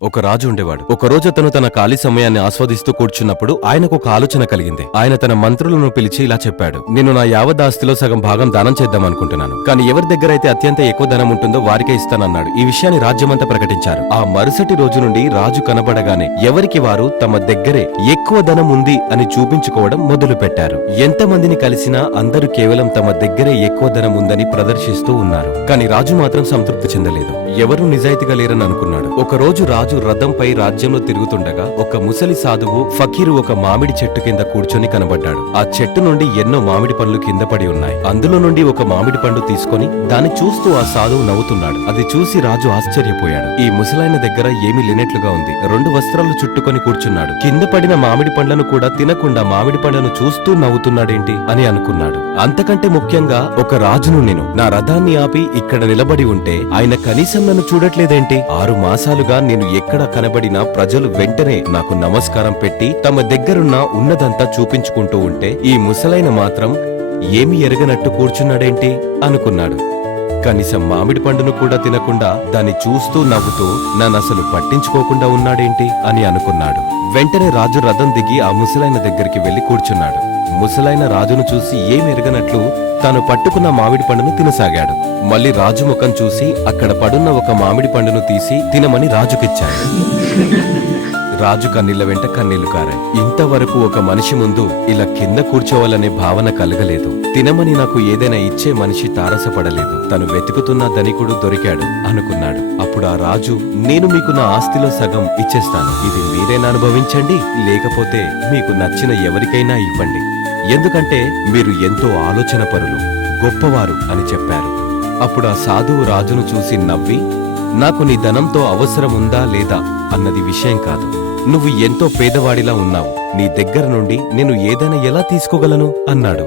ఒక రాజు ఉండేవాడు. ఒక రోజు అతను తన ఖాళీ సమయాన్ని ఆస్వాదిస్తూ కూర్చున్నప్పుడు ఆయనకు ఒక ఆలోచన కలిగింది. ఆయన తన మంత్రులను పిలిచి ఇలా చెప్పాడు: నేను నా యావత్ ఆస్తిలో సగం భాగం దానం చేద్దామనుకుంటున్నాను. కానీ ఎవరి దగ్గర అయితే అత్యంత ఎక్కువ ధనం ఉంటుందో వారికే ఇస్తానన్నాడు. ఈ విషయాన్ని రాజ్యమంతా ప్రకటించారు. ఆ మరుసటి రోజు నుండి రాజు కనబడగానే ఎవరికి వారు తమ దగ్గరే ఎక్కువ ధనం ఉంది అని చూపించుకోవడం మొదలు పెట్టారు. ఎంతమందిని కలిసినా అందరూ కేవలం తమ దగ్గరే ఎక్కువ ధనం ఉందని ప్రదర్శిస్తూ ఉన్నారు. కానీ రాజు మాత్రం సంతృప్తి చెందలేదు. ఎవరూ నిజాయితీగా లేరని అనుకున్నాడు. ఒక రోజు రాజు రథంపై రాజ్యంలో తిరుగుతుండగా ఒక ముసలి సాధువు ఫకీరు ఒక మామిడి చెట్టు కింద కూర్చొని కనబడ్డాడు. ఆ చెట్టు నుండి ఎన్నో మామిడి పండ్లు కింద పడి ఉన్నాయి. అందులో నుండి ఒక మామిడి పండు తీసుకొని దాన్ని చూస్తూ ఆ సాధువు నవ్వుతున్నాడు. అది చూసి రాజు ఆశ్చర్యపోయాడు. ఈ ముసలాయన దగ్గర ఏమీ లేనట్లుగా ఉంది. 2 వస్త్రాలు చుట్టుకొని కూర్చున్నాడు. కింద పడిన మామిడి పండ్లను కూడా తినకుండా మామిడి పండ్లను చూస్తూ నవ్వుతున్నాడేంటి అని అనుకున్నాడు. అంతకంటే ముఖ్యంగా ఒక రాజును నేను నా రథాన్ని ఆపి ఇక్కడ నిలబడి ఉంటే ఆయన కనీసం నన్ను చూడట్లేదేంటి? 6 మాసాలుగా నేను ఎక్కడ కనబడినా ప్రజలు వెంటనే నాకు నమస్కారం పెట్టి తమ దగ్గరున్న ఉన్నదంతా చూపించుకుంటూ ఉంటే ఈ ముసలైన మాత్రం ఏమి ఎరగనట్టు కూర్చున్నాడేంటి అనుకున్నాడు. కనీసం మామిడి పండును కూడా తినకుండా దాన్ని చూస్తూ నవ్వుతూ నన్నసలు పట్టించుకోకుండా ఉన్నాడేంటి అని అనుకున్నాడు. వెంటనే రాజు రథం దిగి ఆ ముసలైన దగ్గరికి వెళ్లి కూర్చున్నాడు. ముసలైన రాజును చూసి ఏమెరగనట్లు తాను పట్టుకున్న మామిడి పండును తినసాగాడు. మళ్ళీ రాజు ముఖం చూసి అక్కడ పడున్న ఒక మామిడి పండును తీసి తినమని రాజుకిచ్చాడు. రాజు కన్నీళ్ల వెంట కన్నీళ్లు కారాయి. ఇంతవరకు ఒక మనిషి ముందు ఇలా కింద కూర్చోవాలనే భావన కలగలేదు. తినమని నాకు ఏదైనా ఇచ్చే మనిషి తారసపడలేదు. తను వెతుకుతున్న ధనికుడు దొరికాడు అనుకున్నాడు. అప్పుడు ఆ రాజు, నేను మీకు నా ఆస్తిలో సగం ఇచ్చేస్తాను. ఇది మీరైనా అనుభవించండి, లేకపోతే మీకు నచ్చిన ఎవరికైనా ఇవ్వండి. ఎందుకంటే మీరు ఎంతో ఆలోచన పరులు, గొప్పవారు అని చెప్పారు. అప్పుడు ఆ సాధువు రాజును చూసి నవ్వి, నాకు నీ ధనంతో అవసరం ఉందా లేదా అన్నది విషయం కాదు. నువ్వు ఎంతో పేదవాడిలా ఉన్నావు. నీ దగ్గర నుండి నేను ఏదైనా ఎలా తీసుకోగలను అన్నాడు.